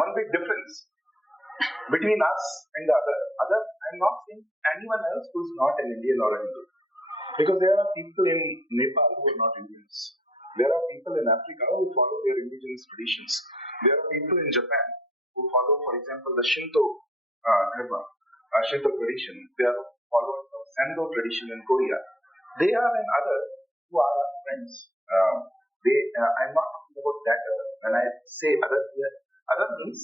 One big difference between us and the other, I'm not saying anyone else who is not an Indian or a Hindu. Because there are people in Nepal who are not Indians. There are people in Africa who follow their indigenous traditions. There are people in Japan who follow, for example, the Shinto dharma, Shinto tradition. They are followers of Sando tradition in Korea. They are and others who are our friends. I'm not talking about that when I say other here. Other means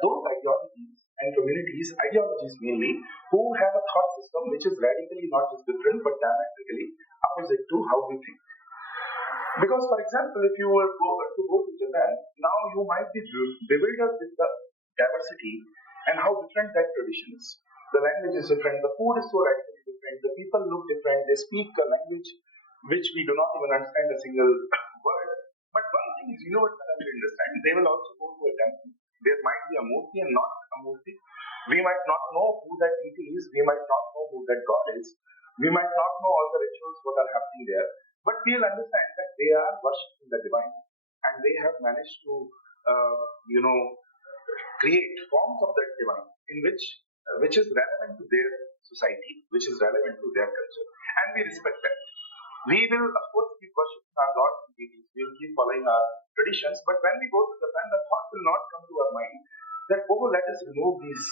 those ideologies and communities, ideologies mainly, who have a thought system which is radically not just different but diametrically opposite to how we think. Because, for example, if you were to go to Japan, now you might be bewildered with the diversity and how different that tradition is. The language is different, the food is so radically different, the people look different, they speak a language which we do not even understand a single word. But one thing is universal and we understand, they will also go to a temple. There might be a murti and not a murti. We might not know who that deity is, we might not know who that god is, we might not know all the rituals what are happening there, but we'll understand that they are worshipping the divine and they have managed to, uh, you know, create forms of that divine in which is relevant to their society, which is relevant to their culture, and we respect that. We will, of course, keep worshipping our gods and deities. We will keep following our traditions. But when we go to Japan, the thought will not come to our mind that, oh, let us remove these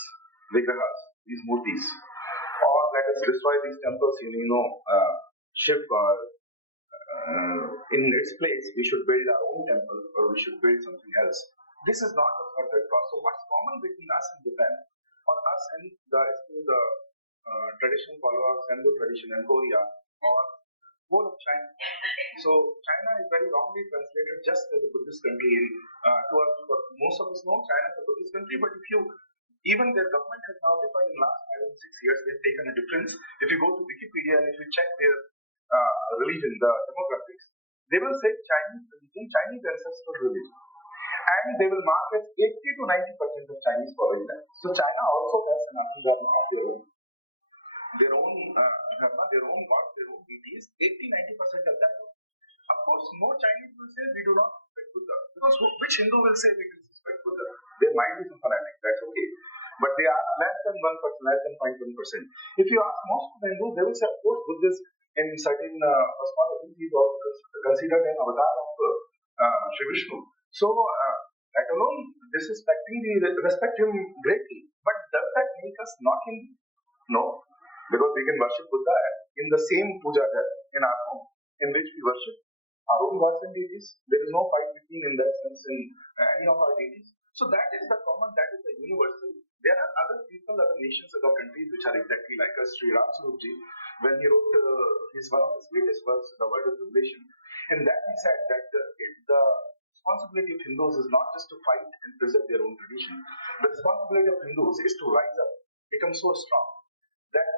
vigrahas, these murtis, or let us destroy these temples, Shiv, in its place, we should build our own temple or we should build something else. This is not the thought that comes. So, what's common between us and Japan, or us and the traditional followers, Sendo tradition and Korea, or whole of China? So, China is very wrongly translated just as a Buddhist country. To us, for most of us know China is a Buddhist country, but if you even their government has now differed in the last 5 or 6 years, they've taken a difference. If you go to Wikipedia and if you check their religion, the demographics, they will say Chinese religion, Chinese ancestral religion. And they will mark as 80 to 90% of Chinese following that. So China also has an dharma of their own dharma, their own gods, their own deities, 80-90% of that. Of course, no Chinese will say we do not respect Buddha. Because which Hindu will say we respect Buddha? There might be some fanatic, that's okay. But they are less than 1%, less than 0.1%. If you ask most of the Hindus, they will say, of course, Buddhist in certain cosmologies is also considered an avatar of Sri Vishnu. So, that alone, respect him greatly. But does that make us not Hindu? No, because we can worship Buddha in the same puja in our home, in which we worship our own gods and deities. There is no fight between in that sense in any of our deities. So that is the common, that is the universal. There are other people, other nations, other countries which are exactly like us. Sri Ram Sarupji, when he wrote one of his greatest works, The Word of Revelation, in that he said that the responsibility of Hindus is not just to fight and preserve their own tradition. The responsibility of Hindus is to rise up, become so strong that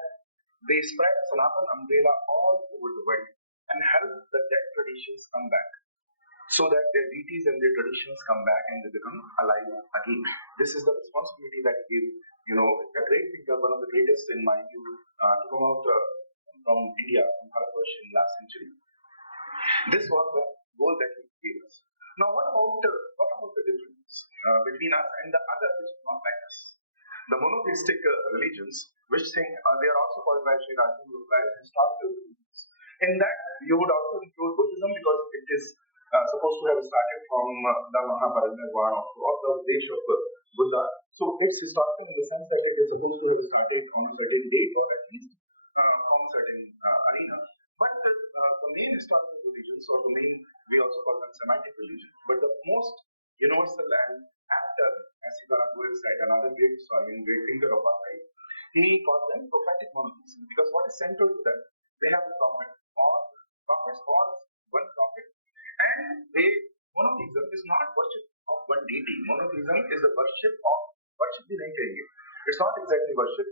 they spread a Sanatan umbrella all over the world and help the dead traditions come back, so that their deities and their traditions come back and they become alive again. This is the responsibility that he gave, a great thinker, one of the greatest in my view, to come out from India, from Bharatvarsh in last century. This was the goal that he gave us. Now, what about the difference between us and the other which is not like us? The monotheistic religions, which think they are also called by Sri Rajguru historical religions. In that, you would also include Buddhism because it is supposed to have started from the Mahaparinirvana or the Udesh of Buddha. So it's historical in the sense that it is supposed to have started on a certain date or at least from a certain arena. But the main historical religions, or the main, we also call them Semitic religions, but the most universal and after, as Siddhartha Goel said, another great historian, great thinker of our time, he called them prophetic monotheism because what is central to them? They have a prophet or prophets or one prophet, and monotheism is not worship of one deity. Monotheism is the worship bhi nahi kahenge. It's not exactly worship.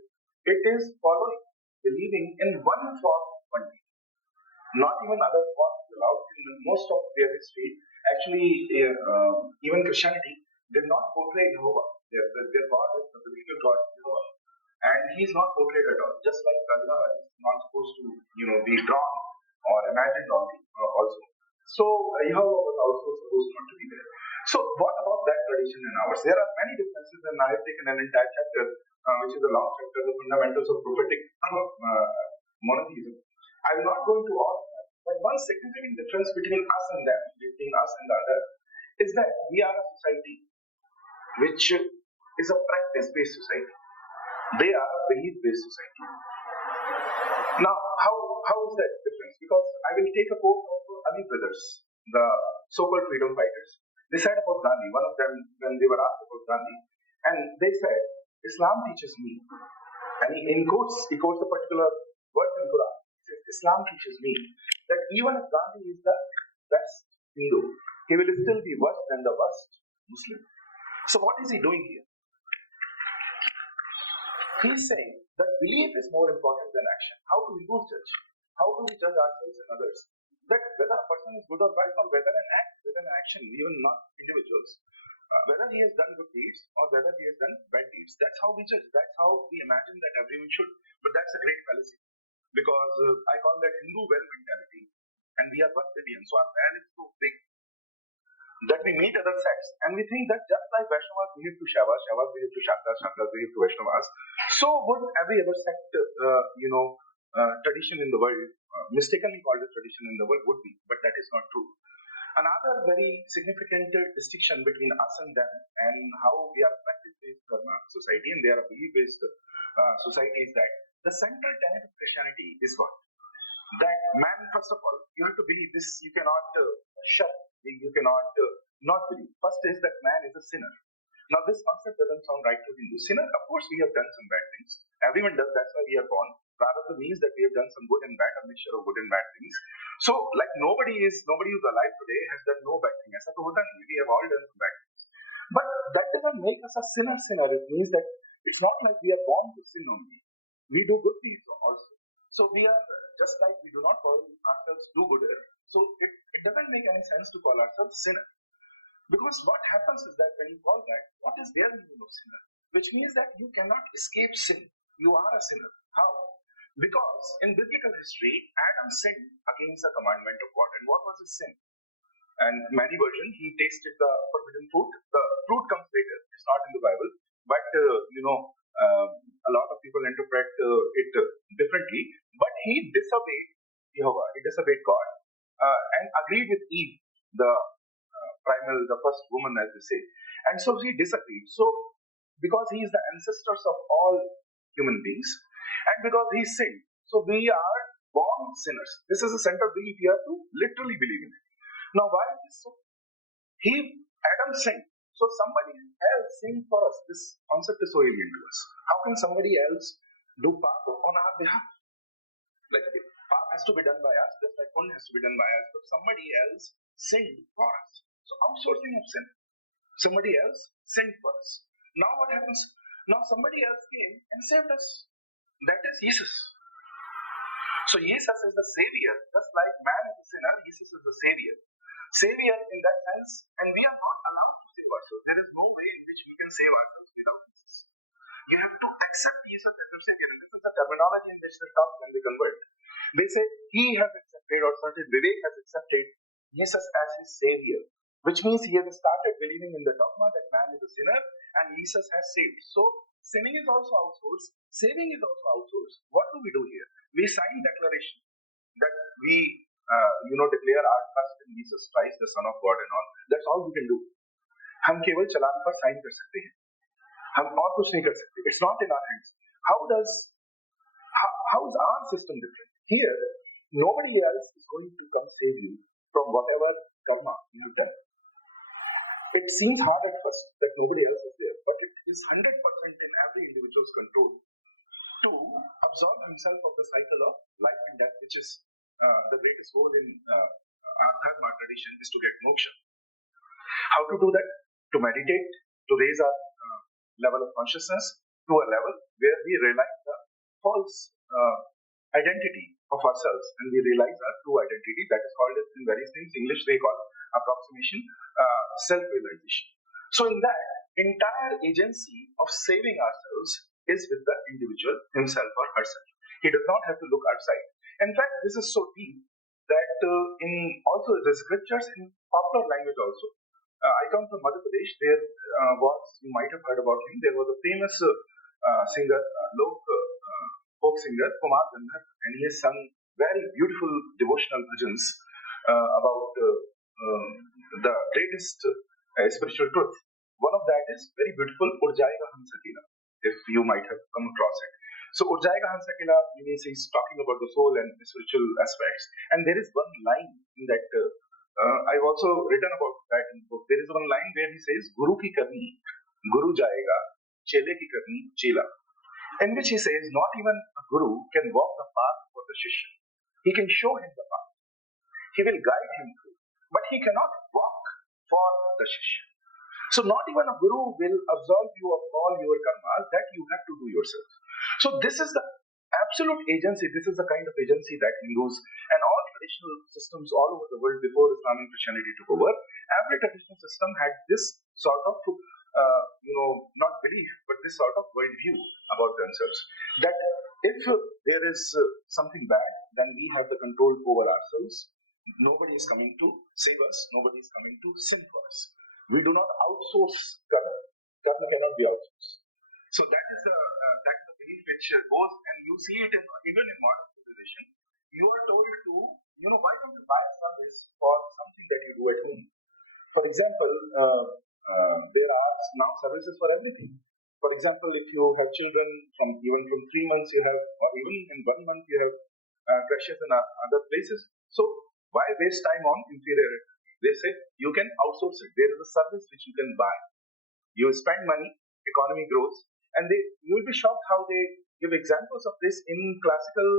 It is following, believing in one form of one deity. Not even other forms allowed. In most of their history, actually, even Christianity did not portray Jehovah. Their God is the biblical God Jehovah, and he is not portrayed at all. Just like Allah is not supposed to, be drawn or imagined also. So Jehovah was also supposed not to be there. So what about that tradition in ours? There are many differences, and I have taken an entire chapter, which is a long chapter, the fundamentals of prophetic monotheism. I will not go into all of that, but one significant difference between us and them, between us and the other, is that we are a society which is a practice-based society. They are a belief-based society. Now, how is that difference? Because I will take a quote of Ali brothers, the so-called freedom fighters. They said about Gandhi, one of them, when they were asked about Gandhi, and they said, Islam teaches me, and he quotes a particular verse in Quran. He says, Islam teaches me that even if Gandhi is the best Hindu, he will still be worse than the worst Muslim. So what is he doing here? He's saying that belief is more important than action. How do we judge? How do we judge ourselves and others? That whether a person is good or bad, or whether an action, even not individuals, whether he has done good deeds or whether he has done bad deeds. That's how we judge. That's how we imagine that everyone should. But that's a great fallacy, because I call that Hindu well mentality, and we are 1 billion, so our well is so big that we meet other sects and we think that just like Vaishnavas behave to Shavas, Shavas behave to Shaktas, Shaktas behave to Vaishnavas, so would every other sect, tradition in the world, mistakenly called as tradition in the world, would be. But that is not true. Another very significant distinction between us and them, and how we are a practice-based society and they are a belief-based society, is that the central tenet of Christianity is what? That man, first of all, you have to believe this. You cannot shut. You cannot not believe. First is that man is a sinner. Now, this concept doesn't sound right to Hindu. Sinner, of course, we have done some bad things. Everyone does. That's why we are born. Prarabdha means that we have done some good and bad, a mixture of good and bad things. So, like nobody who's alive today has done no bad thing. ऐसा तो होता नहीं. We have all done some bad things. But that doesn't make us a sinner. It means that it's not like we are born to sin only. We do good deeds also. So we are just like we do not call ourselves do-gooder. So it doesn't make any sense to call ourselves sinner. Because what happens is that when you call that, what is their meaning of sinner? Which means that you cannot escape sin. You are a sinner. How? Because in biblical history, Adam sinned against the commandment of God. And what was his sin? And many version, he tasted the forbidden fruit. The fruit comes later. It's not in the Bible. But, a lot of people interpret it differently. But he disobeyed Jehovah. He disobeyed God and agreed with Eve, the the first woman, as they say. And so he disagreed. So, because he is the ancestors of all human beings, and because he sinned, so we are born sinners. This is a central belief we have to literally believe in it. Now, why is this so? Adam sinned. So somebody else sinned for us. This concept is so alien to us. How can somebody else do papa on our behalf? Like, papa has to be done by us, just like one has to be done by us, but somebody else sinned for us. So outsourcing of sin. Somebody else sinned for us. Now what happens? Now somebody else came and saved us. That is Jesus. So Jesus is the savior. Just like man is a sinner, Jesus is the savior. Savior in that sense, and we are not allowed to save ourselves. There is no way in which we can save ourselves without Jesus. You have to accept Jesus as your savior. And this is the terminology in which they talk when they convert. They say he has accepted, or certain Vivek has accepted Jesus as his savior, which means he has started believing in the dogma that man is a sinner and Jesus has saved. So sinning is also outsourced, saving is also outsourced. What do we do here? We sign declaration that we declare our trust in Jesus Christ, the Son of God, and all. That's all we can do. हम केवल चलान पर sign कर सकते हैं. हम और कुछ नहीं कर सकते. It's not in our hands. How is our system different? Here, nobody else is going to come save you from whatever karma you have done. It seems hard at first that nobody else is there, but it is 100% in every individual's control to absolve himself of the cycle of life and death, which is the greatest goal in our dharma tradition, is to get moksha. How to do that? To meditate, to raise our level of consciousness to a level where we realize the false identity of ourselves, and we realize our true identity. That is called in various things. English they call approximation, self-realization. So in that, entire agency of saving ourselves is with the individual himself or herself. He does not have to look outside. In fact, this is so deep that in also the scriptures in popular language also, I come from Madhya Pradesh. There was, you might have heard about him, there was a famous singer, folk singer, Kumar Gandhar, and he has sung very beautiful devotional bhajans about the greatest spiritual truth. One of that is very beautiful, Urjayega Hansakila, if you might have come across it. So Urjayega Hansakila means he's talking about the soul and the spiritual aspects. And there is one line in that, I've also written about that in the book. There is one line where he says, Guru ki karni, Guru jayega, Chele ki karni, Chela. In which he says, not even a Guru can walk the path for the Shishya. He can show him the path. He will guide him through. But he cannot walk for the Shishya. So not even a Guru will absolve you of all your karmas that you have to do yourself. So this is the absolute agency, this is the kind of agency that Hindus and all traditional systems all over the world before Islam and Christianity took over, every traditional system had this sort of, not belief, but this sort of worldview about themselves. That if there is something bad, then we have the control over ourselves. Nobody is coming to save us, nobody is coming to sin for us. We do not outsource karma. Karma cannot be outsourced. So that is the belief which goes, and you see it even in modern civilization. You are told to, why don't you buy a service for something that you do at home? For example, there are now services for everything. For example, if you have children even from 3 months, you have, or even in 1 month, you have crashes in other places. So why waste time on inferiority? They say you can outsource it. There is a service which you can buy. You spend money, economy grows, and you will be shocked how they give examples of this in classical,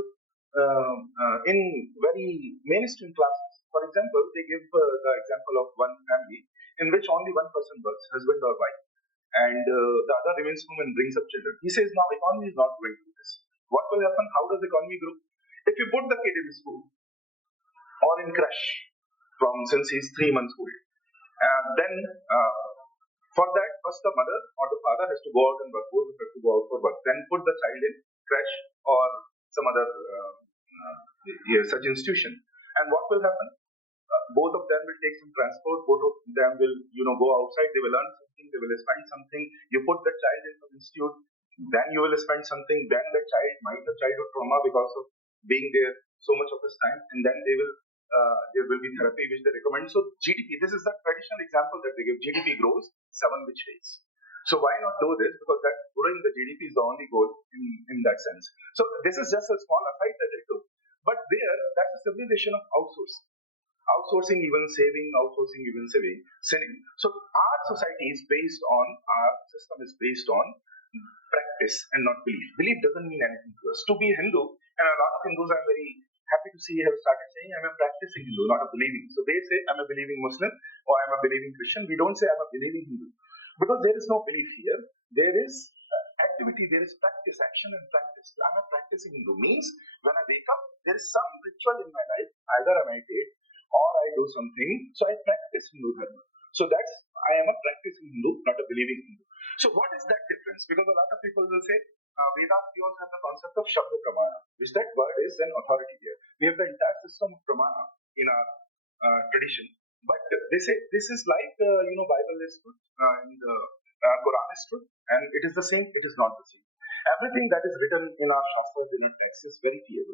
in very mainstream classes. For example, they give the example of one family in which only one person works, husband or wife, and the other remains home and brings up children. He says now economy is not going through this. What will happen? How does economy grow? If you put the kid in school or in crash from since he's 3 months old, then for that, first the mother or the father has to go out and work, both have to go out for work. Then put the child in crash or some other such institution. And what will happen? Both of them will take some transport. Both of them will, go outside. They will learn something. They will spend something. You put the child in some institute. Then you will spend something. Then the child might have childhood trauma because of being there so much of his time. And then there will be therapy which they recommend. So GDP, this is the traditional example that they give. GDP grows 7 which ways. So why not do this? Because that growing the GDP is the only goal in that sense. So this is just a small aside that I took. But that's a civilization of outsourcing. Outsourcing even saving, outsourcing even sinning. So our society is based on, our system is based on practice and not belief. Belief doesn't mean anything to us. To be Hindu, and a lot of Hindus I'm very happy to see have started saying I'm a practicing Hindu, not a believing. So they say I'm a believing Muslim or I'm a believing Christian. We don't say I'm a believing Hindu. Because there is no belief here. There is activity, there is practice, action and practice. I'm a practicing Hindu means when I wake up, there is some ritual in my life. Either I meditate or I do something. So I practice Hindu Dharma. So I am a practicing Hindu, not a believing Hindu. So what is that difference? Because a lot of people will say, Vedas, we also have the concept of Shabda Pramana, which that word is an authority here. We have the entire system of Pramana in our tradition. But they say this is like, Bible is truth and Quran is truth, and it is the same, it is not the same. Everything that is written in our Shastras, in our text is very clear.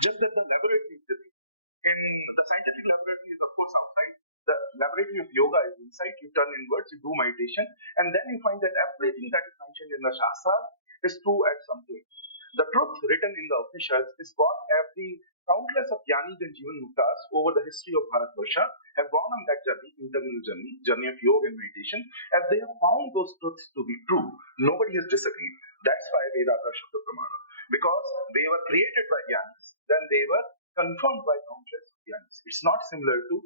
Just that the laboratory is different. In the scientific laboratory is of course outside. The laboratory of yoga is inside. You turn inwards, you do meditation, and then you find that everything that is mentioned in the Shastra is true at some place. The truth written in the Upanishads is what every countless of Jnanis and Jivan Muktas over the history of Bharatvarsha have gone on that journey, internal journey of yoga and meditation, as they have found those truths to be true. Nobody has disagreed. That's why Vedas are Shabda Pramana. Because they were created by Jnanis, then they were confirmed by countless of Jnanis. It's not similar to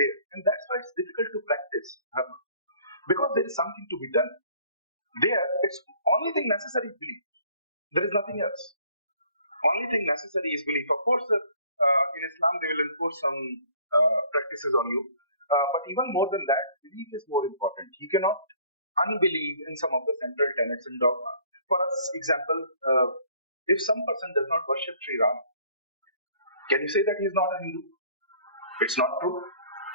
there. And that's why it's difficult to practice Dharma. Because there is something to be done. There, it's only thing necessary is belief. There is nothing else. Only thing necessary is belief. Of course, in Islam they will enforce some practices on you. But even more than that, belief is more important. You cannot unbelieve in some of the central tenets and dogma. For us, example, if some person does not worship Sri Ram, can you say that he is not a Hindu? It's not true.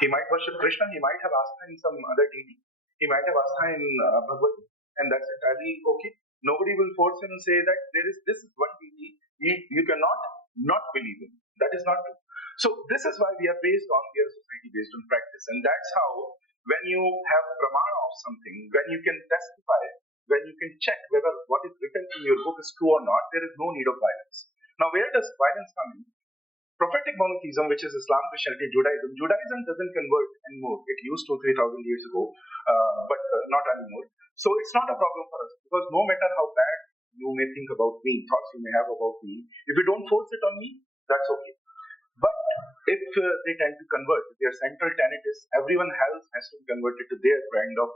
He might worship Krishna, he might have Astha in some other deity, he might have Astha in Bhagavati, and that's entirely okay. Nobody will force him and say that this is one deity you cannot not believe in. That is not true. So this is why we are a society based on practice, and that's how when you have pramana of something, when you can testify, when you can check whether what is written in your book is true or not, there is no need of violence. Now, where does violence come in? Prophetic monotheism, which is Islam, Christianity, Judaism. Judaism doesn't convert anymore. It used to 3,000 years ago, but not anymore. So it's not a problem for us because no matter how bad you may think about me, thoughts you may have about me, if you don't force it on me, that's okay. But if they tend to convert, their central tenet is everyone else has to be converted to their brand of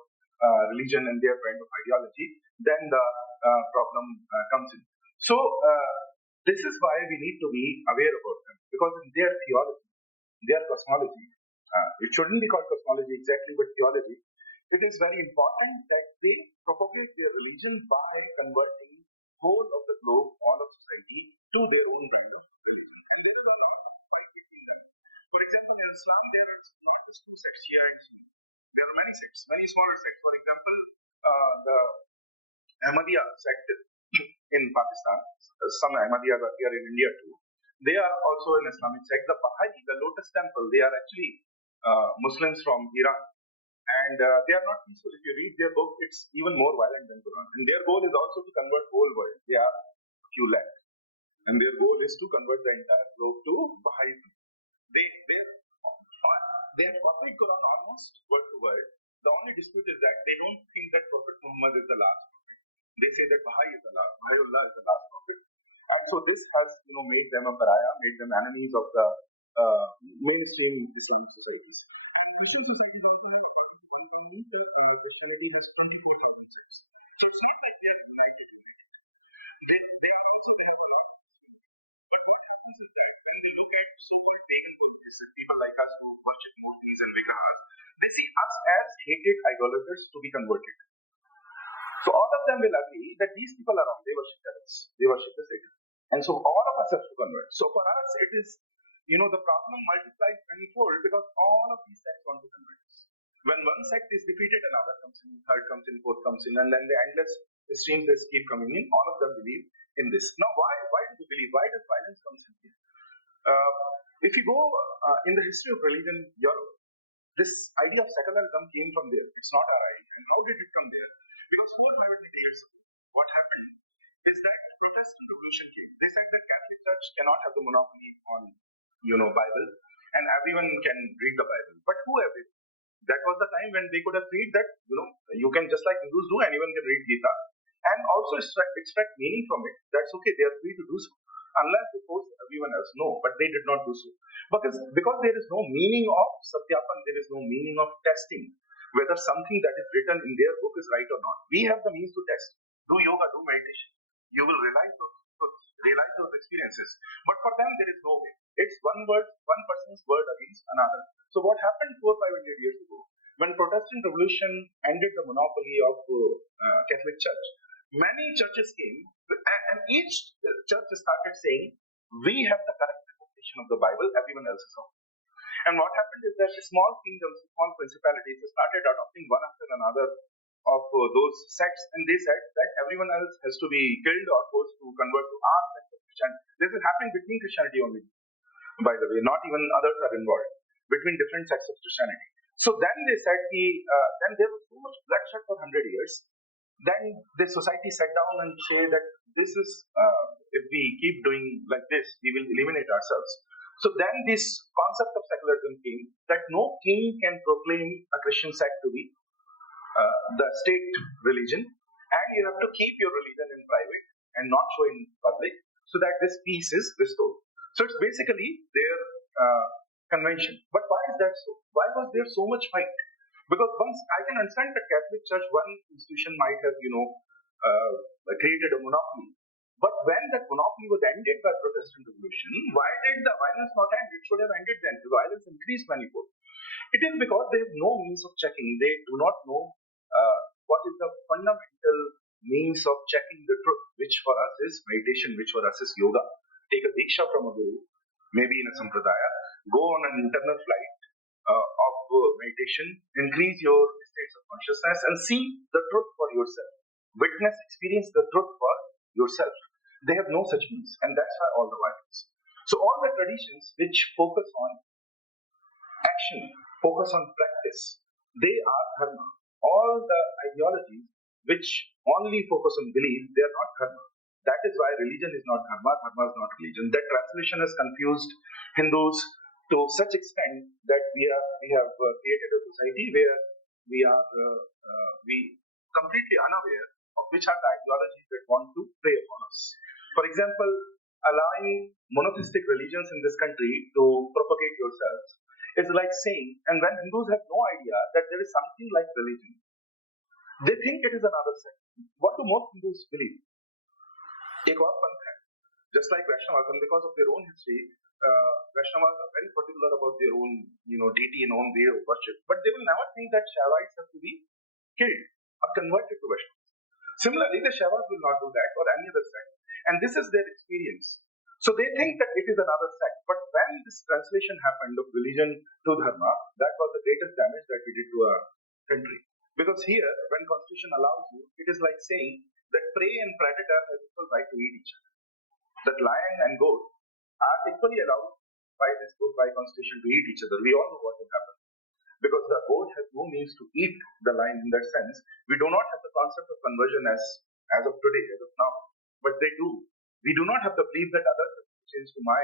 religion and their brand of ideology, then the problem comes in. So this is why we need to be aware about them, because in their theology, their cosmology, it shouldn't be called cosmology exactly, but theology, it is very important that they propagate their religion by converting whole of the globe, all of society, to their own brand of religion. And there is a lot of fight between them. For example, in Islam, there is not just two sects, Shia and Sunni. There are many sects, many smaller sects. For example, the Ahmadiyya sect in Pakistan, some Ahmadiyyas are here in India too. They are also an Islamic sect. The Baha'i, the Lotus Temple, they are actually Muslims from Iran. And they are not peaceful. If you read their book, it's even more violent than Quran. And their goal is also to convert whole world. They are few lakh. And their goal is to convert the entire globe to Baha'ism. They have copied Quran almost word to word. The only dispute is that they don't think that Prophet Muhammad is the last prophet. They say that Baha'i is the last, Baha'u'llah is the last prophet. And so this has made them a pariah, made them enemies of the mainstream Islamic societies. And Muslim societies also have Christianity has 24,000 sects. So it's not like they are united. They also have a lot. But what happens is that when we look at so-called pagan gurus, people like us who worship murtis and vigrahas, they see us as hated idolaters to be converted. So all of them will agree that these people are wrong. They worship devils. They worship the Satan. And so all of us have to convert. So for us, it is, the problem multiplies manifold because all of these sects want to convert us. When one sect is defeated, another comes in, third comes in, fourth comes in, and then the endless streams just keep coming in. All of them believe in this. Now, why do they believe? Why does violence come in here? If you go in the history of religion, Europe, this idea of secularism came from there. It's not our idea. And how did it come there? Because 400 years ago, what happened is that Protestant revolution came. They said that Catholic Church cannot have the monopoly on, Bible, and everyone can read the Bible. But who everyone? That was the time when they could have read that, you can, just like Hindus do, anyone can read Gita and also extract meaning from it. That's okay. They are free to do so. Unless they force everyone else. No, but they did not do so. Because there is no meaning of Satyapan, there is no meaning of testing whether something that is written in their book is right or not. We have the means to test. Do yoga, do meditation. You will realize those experiences. But for them, there is no way. It's one person's word against another. So what happened 400-500 years ago, when Protestant revolution ended the monopoly of Catholic Church, many churches came, and each church started saying, we have the correct interpretation of the Bible, everyone else is wrong. And what happened is that small kingdoms, small principalities started adopting one after another of those sects, and they said that everyone else has to be killed or forced to convert to our sect of Christianity. This is happening between Christianity only, by the way, not even others are involved, between different sects of Christianity. So then they said, then there was so much bloodshed for 100 years. Then the society sat down and say that this is, if we keep doing like this, we will eliminate ourselves. So then this concept of secularism came, that no king can proclaim a Christian sect to be the state religion, and you have to keep your religion in private and not show in public, so that this peace is restored. So it's basically their convention. But why is that so? Why was there so much fight? Because once I can understand that Catholic Church, one institution might have, created a monopoly. But when that monopoly was ended by Protestant revolution, why did the violence not end? It should have ended then. The violence increased manifold. It is because they have no means of checking. They do not know what is the fundamental means of checking the truth, which for us is meditation, which for us is yoga. Take a diksha from a guru, maybe in a sampradaya, go on an internal flight of meditation, increase your states of consciousness, and see the truth for yourself. Witness, experience the truth for yourself. They have no such means, and that's why all the violence. So all the traditions which focus on action, focus on practice, they are dharma. All the ideologies which only focus on belief, they are not dharma. That is why religion is not dharma, dharma is not religion. That translation has confused Hindus to such extent that we have created a society where we completely unaware of which are the ideologies that want to prey upon us. For example, allowing monotheistic religions in this country to propagate yourselves is like saying, and when Hindus have no idea that there is something like religion, they think it is another sect. What do most Hindus believe? एक और पंथ है, just like Vaishnavism, because of their own history, Vaishnavas are very particular about their own, deity and own way of worship. But they will never think that Shaivites have to be killed or converted to Vaishnavas. Similarly, the Shaivas will not do that or any other sect, and this is their experience. So they think that it is another sect. But when this translation happened of religion to dharma, that was the greatest damage that we did to our country. Because here, when constitution allows you, it is like saying that prey and predator have equal right to eat each other. That lion and goat are equally allowed by this book, by constitution, to eat each other. We all know what will happen. Because the goat has no means to eat the lion in that sense. We do not have the concept of conversion as of today, as of now. But they do. We do not have the belief that others have changed to my,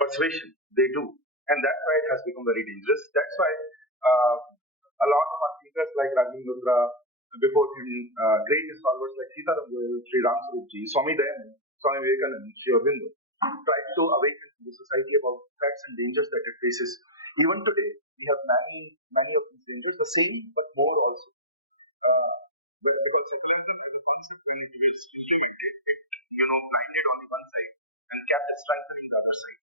persuasion. They do. And that's why it has become very dangerous. That's why a lot of our thinkers like Rajendra, before him, great followers like Sitaram Goyal, Sri Ram Sarupji, Swami Dayanand, Swami Vivekanand, Sri Aurobindo, tried to awaken the society about threats and dangers that it faces. Even today, we have many of these dangers, the same but more also. Because secularism as a concept, when it was implemented, it blinded only one side and kept strengthening the other side.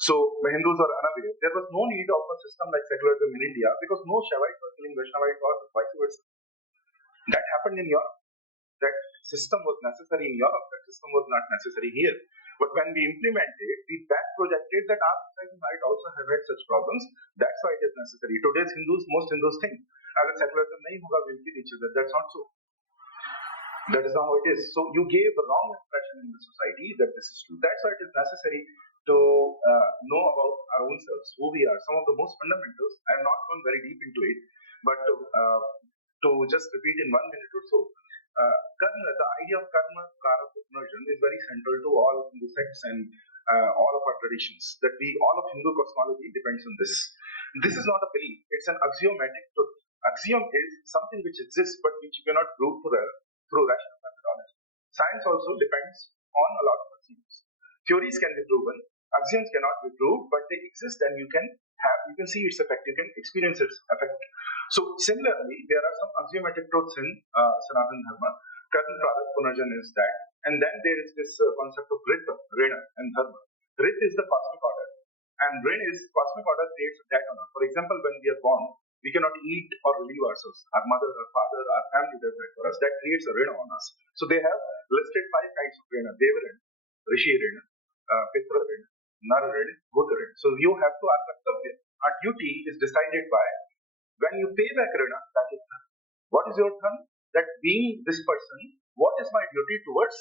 So the Hindus are unaware. There was no need of a system like secularism in India because no Shaivites were killing Vaishnavites or vice versa. That happened in Europe. That system was necessary in Europe. That system was not necessary here. But when we implemented, we back projected that our society might also have had such problems. That's why it is necessary. Today's Hindus, most Hindus think, as secularism nahi hoga, we'll kill each other. That's not so. That is not how it is. So you gave a wrong impression in the society that this is true. That's why it is necessary to know about our own selves, who we are. Some of the most fundamentals, I am not going very deep into it, but to just repeat in 1 minute or so, karma, the idea of karma, prarabdha, punerjan is very central to all Hindu sects and all of our traditions. That all of Hindu cosmology depends on this. This is not a belief; it's an axiomatic truth. Axiom is something which exists but which you cannot prove through rational methodology. Science also depends on a lot of axioms. Theories can be proven, axioms cannot be proved, but they exist and you can see its effect, you can experience its effect. So similarly, there are some axiomatic truths in Sanatana Dharma. Karma, prarabdha, punarjan is that. And then there is this concept of Rita, Rena, and Dharma. Rit is the cosmic order, and Ren is cosmic order creates a debt on us. For example, when we are born, we cannot eat or relieve ourselves. Our mother, our father, our family does that for us. That creates a Rena on us. So they have listed 5 kinds of Rena: Deva Rena, Rishi Rena, Pitra Rena, Nar Rena, Bhuta Rena. So you have to, our kartavya, our duty is decided by when you pay back Rena, that is dharma. What is your dharma? That being this person, what is my duty towards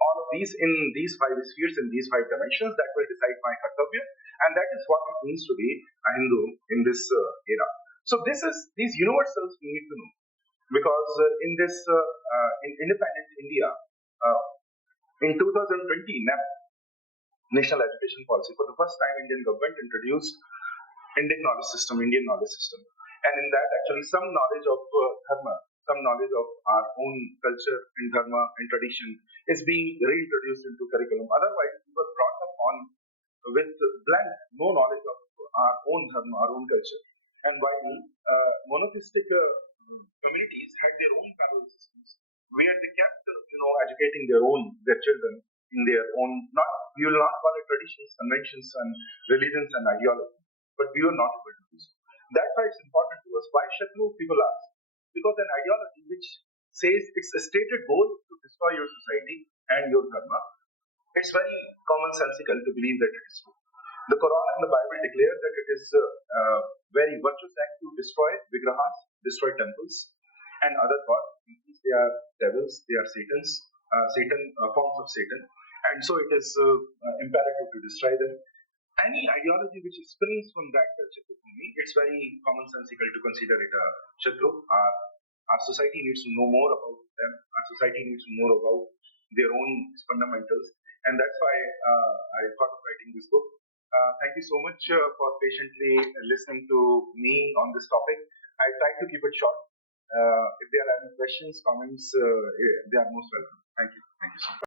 all of these in these 5 spheres, in these 5 dimensions, that will decide my kartavya, and that is what it means to be a Hindu in this era. So these universals we need to know, because in independent India, in 2020, NEP, National Education Policy, for the first time Indian government introduced Indian knowledge system, and in that actually some knowledge of dharma, some knowledge of our own culture and dharma and tradition is being reintroduced into curriculum. Otherwise, we were brought up on with blank, no knowledge of our own dharma, our own culture. And while monotheistic communities had their own parallel systems, where they kept, educating their children in their own, we will not call it traditions, conventions, and religions and ideology, but we were not able to do so. That's why it's important to us. Why Shatru, people ask? Because an ideology which says it's a stated goal to destroy your society and your dharma, it's very commonsensical to believe that it is true. The Quran and the Bible declare that it is a very virtuous act to destroy vigrahas, destroy temples, and other gods. They are devils, they are forms of Satan, and so it is imperative to destroy them. Any ideology which springs from that Shatru Bhumi, it's very commonsensical to consider it a Shatru. Our society needs to know more about them. Our society needs to know about their own fundamentals, and that's why I thought of writing this book. Thank you so much for patiently listening to me on this topic. I tried to keep it short. If there are any questions, comments, they are most welcome. Thank you. Thank you so much.